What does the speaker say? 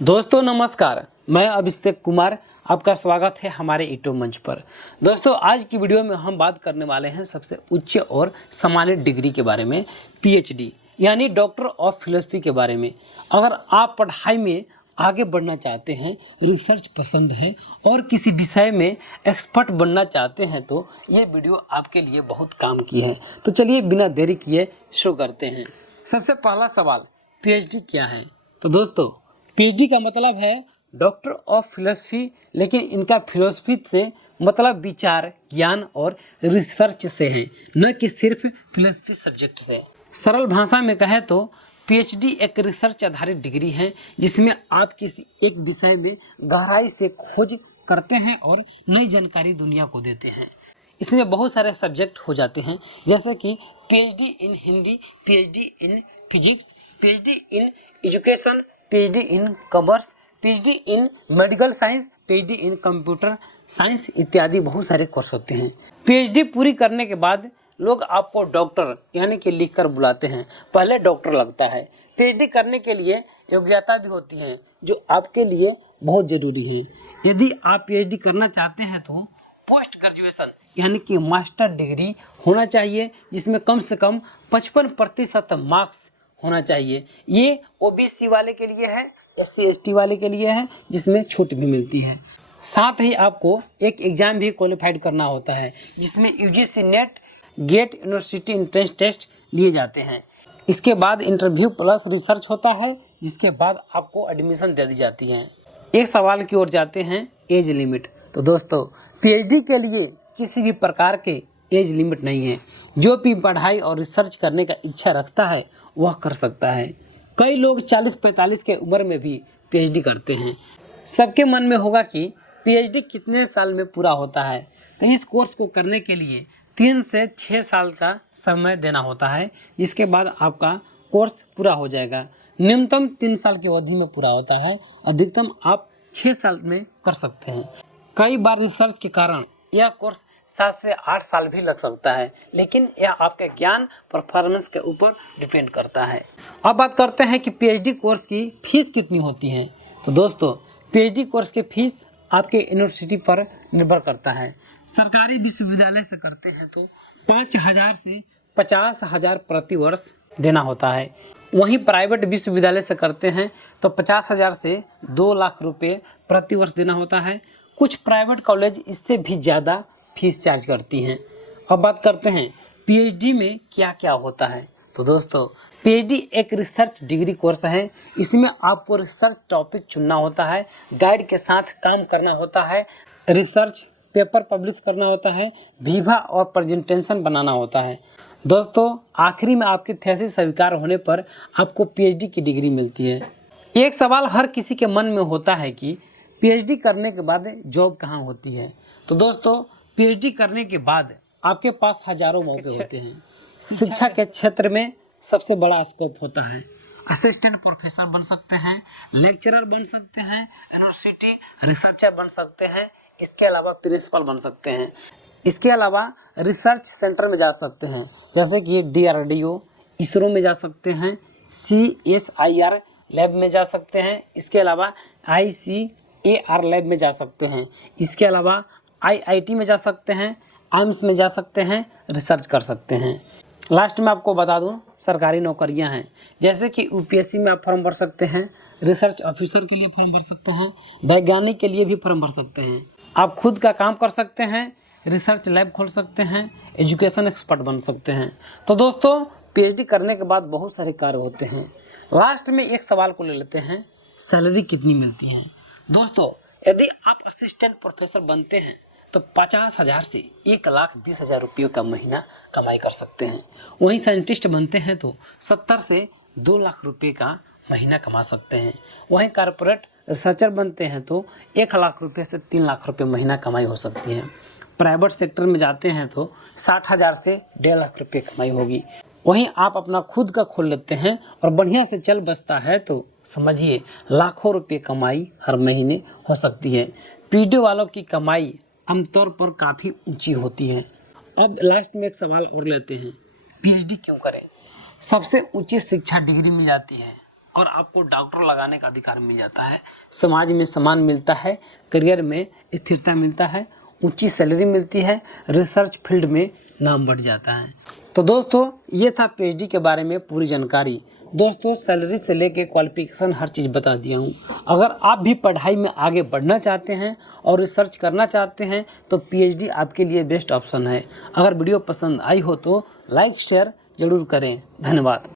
दोस्तों नमस्कार, मैं अभिषेक कुमार आपका स्वागत है हमारे यूट्यूब मंच पर। दोस्तों आज की वीडियो में हम बात करने वाले हैं सबसे उच्च और सम्मानित डिग्री के बारे में, पीएचडी यानी डॉक्टर ऑफ फिलोसफी के बारे में। अगर आप पढ़ाई में आगे बढ़ना चाहते हैं, रिसर्च पसंद है और किसी विषय में एक्सपर्ट बनना चाहते हैं तो ये वीडियो आपके लिए बहुत काम की है। तो चलिए बिना देरी किए शुरू करते हैं। सबसे पहला सवाल, पीएचडी क्या है? तो दोस्तों पीएचडी का मतलब है डॉक्टर ऑफ फिलोसफी, लेकिन इनका फिलोसफी से मतलब विचार, ज्ञान और रिसर्च से है, न कि सिर्फ फिलोसफी सब्जेक्ट से। सरल भाषा में कहें तो पीएचडी एक रिसर्च आधारित डिग्री है जिसमें आप किसी एक विषय में गहराई से खोज करते हैं और नई जानकारी दुनिया को देते हैं। इसमें बहुत सारे सब्जेक्ट हो जाते हैं, जैसे कि PhD in Hindi, PhD in physics, PhD in education, PhD in commerce, PhD in medical science, PhD in computer science इत्यादि बहुत सारे कोर्स होते हैं। पीएचडी पूरी करने के बाद लोग आपको डॉक्टर यानी कि लिखकर बुलाते हैं। पहले डॉक्टर लगता है। पीएचडी करने के लिए योग्यता भी होती है जो आपके लिए बहुत जरूरी है। यदि आप पीएचडी करना चाहते हैं तो पोस्ट ग्रेजुएशन यानी कि मास्टर डिग्री होना चाहिए, जिसमें कम से कम 55% मार्क्स होना चाहिए। ये ओबीसी वाले के लिए है, एससी एसटी वाले के लिए है, जिसमें छूट भी मिलती है। साथ ही आपको एक एग्जाम भी क्वालिफाइड करना होता है, जिसमें UGC NET, GATE, university entrance test लिए जाते हैं। इसके बाद इंटरव्यू प्लस रिसर्च होता है, जिसके बाद आपको एडमिशन दे दी जाती है। एक सवाल की ओर जाते हैं, एज लिमिट। तो दोस्तों पीएचडी के लिए किसी भी प्रकार के एज लिमिट नहीं है। जो भी पढ़ाई और रिसर्च करने का इच्छा रखता है वह कर सकता है। कई लोग 40-45 के उम्र में भी पीएचडी करते हैं। सबके मन में होगा कि पीएचडी कितने साल में पूरा होता है। तो इस कोर्स को करने के लिए 3 से 6 साल का समय देना होता है, जिसके बाद आपका कोर्स पूरा हो जाएगा। न्यूनतम 3 साल की अवधि में पूरा होता है, अधिकतम आप 6 साल में कर सकते हैं। कई बार रिसर्च के कारण यह कोर्स 7 से 8 साल भी लग सकता है, लेकिन यह आपके ज्ञान परफॉर्मेंस के ऊपर डिपेंड करता है। अब बात करते हैं कि पीएचडी कोर्स की फीस कितनी होती है। तो दोस्तों पीएचडी कोर्स की फीस आपके यूनिवर्सिटी पर निर्भर करता है। सरकारी विश्वविद्यालय से करते हैं तो 5,000 से 50,000 प्रति वर्ष देना होता है। वहीं प्राइवेट विश्वविद्यालय से करते हैं तो 50,000 से 2 लाख रुपये प्रति वर्ष देना होता है। कुछ प्राइवेट कॉलेज इससे भी ज़्यादा फीस चार्ज करती हैं। अब बात करते हैं पीएचडी में क्या क्या होता है। तो दोस्तों पीएचडी एक रिसर्च डिग्री कोर्स है। इसमें आपको रिसर्च टॉपिक चुनना होता है, गाइड के साथ काम करना होता है, रिसर्च पेपर पब्लिश करना होता है, विवा और प्रेजेंटेशन बनाना होता है। दोस्तों आखिरी में आपकी थीसिस स्वीकार होने पर आपको पीएचडी की डिग्री मिलती है। एक सवाल हर किसी के मन में होता है कि पीएचडी करने के बाद जॉब कहाँ होती है। तो दोस्तों पीएचडी करने के बाद आपके पास हजारों मौके होते हैं। शिक्षा के क्षेत्र में सबसे बड़ा स्कोप होता है। असिस्टेंट प्रोफेसर बन सकते हैं, लेक्चरर बन सकते हैं, यूनिवर्सिटी रिसर्चर बन सकते हैं, इसके अलावा प्रिंसिपल बन सकते हैं। इसके अलावा रिसर्च सेंटर में जा सकते हैं, जैसे कि डीआरडीओ, इसरो में जा सकते हैं, सीएसआईआर लैब में जा सकते हैं। इसके अलावा आईसीएआर लैब में जा सकते हैं। इसके अलावा आईआईटी में जा सकते हैं, एम्स में जा सकते हैं, रिसर्च कर सकते हैं। लास्ट में आपको बता दूं सरकारी नौकरियां हैं, जैसे कि यूपीएससी में आप फॉर्म भर सकते हैं, रिसर्च ऑफिसर के लिए फॉर्म भर सकते हैं, वैज्ञानिक के लिए भी फॉर्म भर सकते हैं। आप खुद का काम कर सकते हैं, रिसर्च लैब खोल सकते हैं, एजुकेशन एक्सपर्ट बन सकते हैं। तो दोस्तों पीएचडी करने के बाद बहुत सारे कार्य होते हैं। लास्ट में एक सवाल को ले लेते हैं, सैलरी कितनी मिलती है। दोस्तों यदि आप असिस्टेंट प्रोफेसर बनते हैं तो 50,000 से 1,20,000 रुपये का महीना कमाई कर सकते हैं। वहीं साइंटिस्ट बनते हैं तो 70 से 2 लाख रुपये का महीना कमा सकते हैं। वहीं कॉर्पोरेट रिसर्चर बनते हैं तो 1 लाख रुपये से 3 लाख रुपये महीना कमाई हो सकती है। प्राइवेट सेक्टर में जाते हैं तो 60,000 से 1.5 लाख रुपये कमाई होगी। वहीं आप अपना खुद का खोल लेते हैं और बढ़िया से चल बसता है तो समझिए लाखों रुपये कमाई हर महीने हो सकती है। पीएचडी वालों की कमाई आमतौर पर काफ़ी ऊंची होती है। अब लास्ट में एक सवाल और लेते हैं, पीएचडी क्यों करें। सबसे ऊंची शिक्षा डिग्री मिल जाती है और आपको डॉक्टर लगाने का अधिकार मिल जाता है, समाज में सम्मान मिलता है, करियर में स्थिरता मिलता है, ऊंची सैलरी मिलती है, रिसर्च फील्ड में नाम बढ़ जाता है। तो दोस्तों ये था पीएचडी के बारे में पूरी जानकारी। दोस्तों सैलरी से लेके क्वालिफिकेशन हर चीज़ बता दिया हूँ। अगर आप भी पढ़ाई में आगे बढ़ना चाहते हैं और रिसर्च करना चाहते हैं तो पीएचडी आपके लिए बेस्ट ऑप्शन है। अगर वीडियो पसंद आई हो तो लाइक शेयर जरूर करें। धन्यवाद।